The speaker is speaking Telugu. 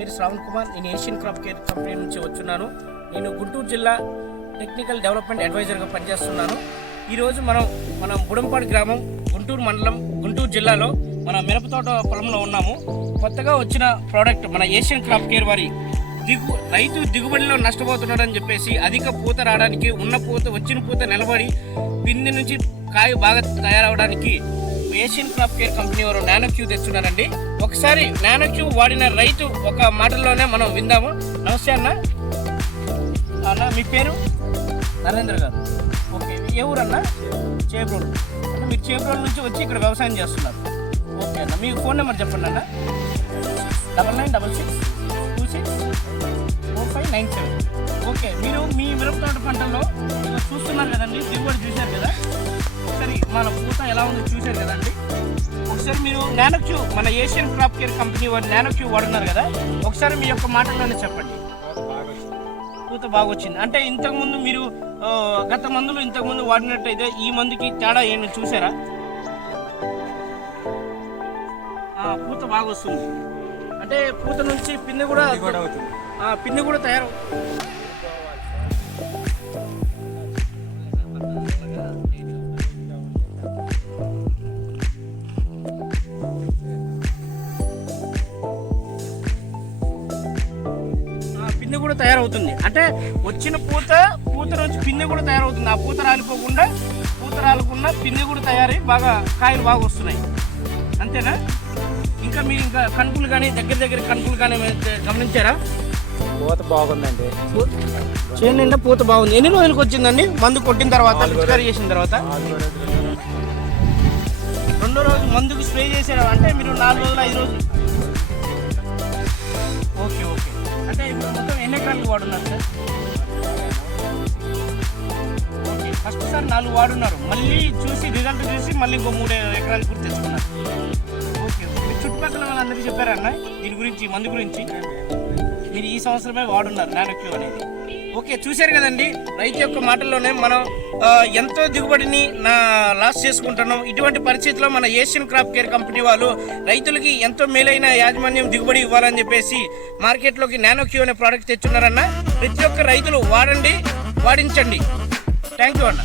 పేరు శ్రావణ్ కుమార్. నేను ఏషియన్ క్రాప్ కేర్ కంపెనీ నుంచి వచ్చున్నాను. నేను గుంటూరు జిల్లా టెక్నికల్ డెవలప్మెంట్ అడ్వైజర్గా పనిచేస్తున్నాను. ఈరోజు మనం బుడంపాడు గ్రామం, గుంటూరు మండలం, గుంటూరు జిల్లాలో మన మిరపతోట పొలంలో ఉన్నాము. కొత్తగా వచ్చిన ప్రోడక్ట్ మన ఏషియన్ క్రాప్ కేర్ వారి రైతు దిగుబడిలో నష్టపోతున్నాడని చెప్పేసి అధిక పూత రావడానికి, వచ్చిన పూత నిలబడి పిండి నుంచి కాయ బాగా తయారవడానికి ఏషియన్ క్రాప్ కేర్ కంపెనీ వారు నానోక్యూ తెచ్చున్నారండి. ఒకసారి నానోక్యూ వాడిన రైతు ఒక మాటల్లోనే మనం విందాము. నమస్తే అన్న. మీ పేరు? నరేంద్ర గారు. ఓకే, ఏ ఊరన్న? చేబ్రోలు. అంటే మీరు చేబ్రోలు నుంచి వచ్చి ఇక్కడ వ్యవసాయం చేస్తున్నారు. ఓకే అన్న, మీ ఫోన్ నెంబర్ చెప్పండి అన్న. 9966264597. ఓకే, మీరు మీ మిరపతోట పంటల్లో చూస్తున్నారు కదండి, దిగుబడి చూశారు కదా. ఒకసారి మన పూత ఎలా ఉందో చూశారు కదండి. ఒకసారి మీరు నానోక్యూ, మన ఏషియన్ క్రాప్ కేర్ కంపెనీ వారు నానోక్యూ వాడున్నారు కదా, ఒకసారి మీ యొక్క మాటల్లోనే చెప్పండి. పూత బాగా వచ్చింది అంటే ఇంతకుముందు మీరు గత మందులు ఇంతకుముందు వాడినట్టయితే ఈ మందుకి తేడా ఏంటి చూసారా? పూత బాగా వస్తుంది అంటే పూత నుంచి పిండి కూడా తయారు. పిండి కూడా తయారవుతుంది అంటే వచ్చిన పూత నుంచి పిండి కూడా తయారవుతుంది. ఆ పూత రాలకుండా పిండి కూడా తయారై బాగా కాయలు బాగా వస్తున్నాయి. అంతేనా? ఇంకా మీరు కణుపులు కానీ దగ్గర కణుపులు కానీ గమనించారా? పూత బాగుందండి. చేను నిండా పూత బాగుంది. ఎన్ని రోజులకు వచ్చిందండి మందు కొట్టిన తర్వాత, పిచికారీ చేసిన తర్వాత? 2వ రోజు మందుకు స్ప్రే చేశారు అంటే మీరు 4 రోజులు 5 రోజులు. ఓకే, అంటే ఇప్పుడు మొత్తం ఎన్ని ఎకరాలకు వాడున్నారు సార్? ఓకే, ఫస్ట్ సార్ 4 వాడున్నారు, మళ్ళీ రిజల్ట్ చూసి మళ్ళీ ఇంకో 3 ఎకరాలు పూర్తి తెచ్చుకున్నారు. ఓకే, మీరు చుట్టుపక్కల వాళ్ళందరికీ చెప్పారన్న దీని గురించి, మందు గురించి? మీరు ఈ సంవత్సరమే వాడున్నారు నానోక్యూ అనేది. ఓకే, చూశారు కదండి రైతు యొక్క మాటల్లోనే మనం ఎంతో దిగుబడిని లాస్ చేసుకుంటున్నాం. ఇటువంటి పరిస్థితిలో మన ఏషియన్ క్రాప్ కేర్ కంపెనీ వాళ్ళు రైతులకి ఎంతో మేలైన యాజమాన్యం దిగుబడి ఇవ్వాలని చెప్పేసి మార్కెట్లోకి నానోక్యూ అనే ప్రోడక్ట్ తెచ్చున్నారన్న. ప్రతి ఒక్క రైతులు వాడండి, వాడించండి. థ్యాంక్ యూ అన్న.